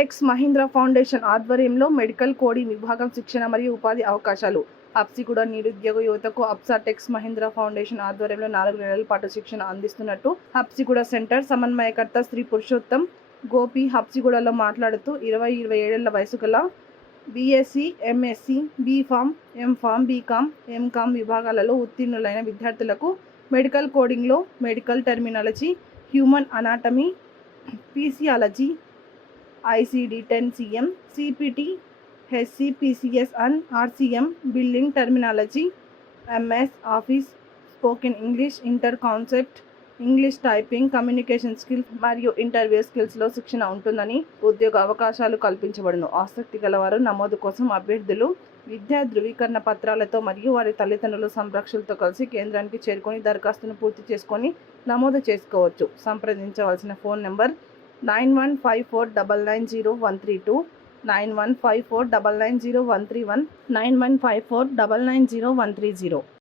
Tax Mahindra foundation ఆధ్వర్యంలో medical coding విభాగం శిక్షణ మరియు ఉపాధి అవకాశాలు. హబ్సిగూడ నిరుద్యోగ యువతకు టెక్స్ మహీంద్రా ఫౌండేషన్ ఆధ్వర్యంలో 4 నెలల పాటు శిక్షణ అందిస్తున్నట్టు హబ్సిగూడ సెంటర్ సమన్వయకర్త శ్రీ పురుషోత్తం గోపి హబ్సిగూడలో మాట్లాడుతూ 20-27 ఏళ్ల వయసు గల BSc, MSc, BPharm, MPharm, BCom, MCom విభాగాలలో ఉత్తీర్ణులైన విద్యార్థులకు మెడికల్ కోడింగ్లో medical terminology, human anatomy, physiology, ICD-10 CM, CPT, HCPCS and RCM, building terminology, MS office, spoken English, inter concept, English typing, communication skills మరియు ఇంటర్వ్యూ స్కిల్స్లో శిక్షణ ఉంటుందని, ఉద్యోగ అవకాశాలు కల్పించబడును. ఆసక్తి గలవారు నమోదు కోసం అభ్యర్థులు విద్యా ధృవీకరణ పత్రాలతో మరియు వారి తల్లిదండ్రుల సంరక్షణతో కలిసి కేంద్రానికి చేరుకొని దరఖాస్తును పూర్తి చేసుకొని నమోదు చేసుకోవచ్చు. సంప్రదించవలసిన ఫోన్ నెంబర్ 9154990132, 9154990131, 9154990130.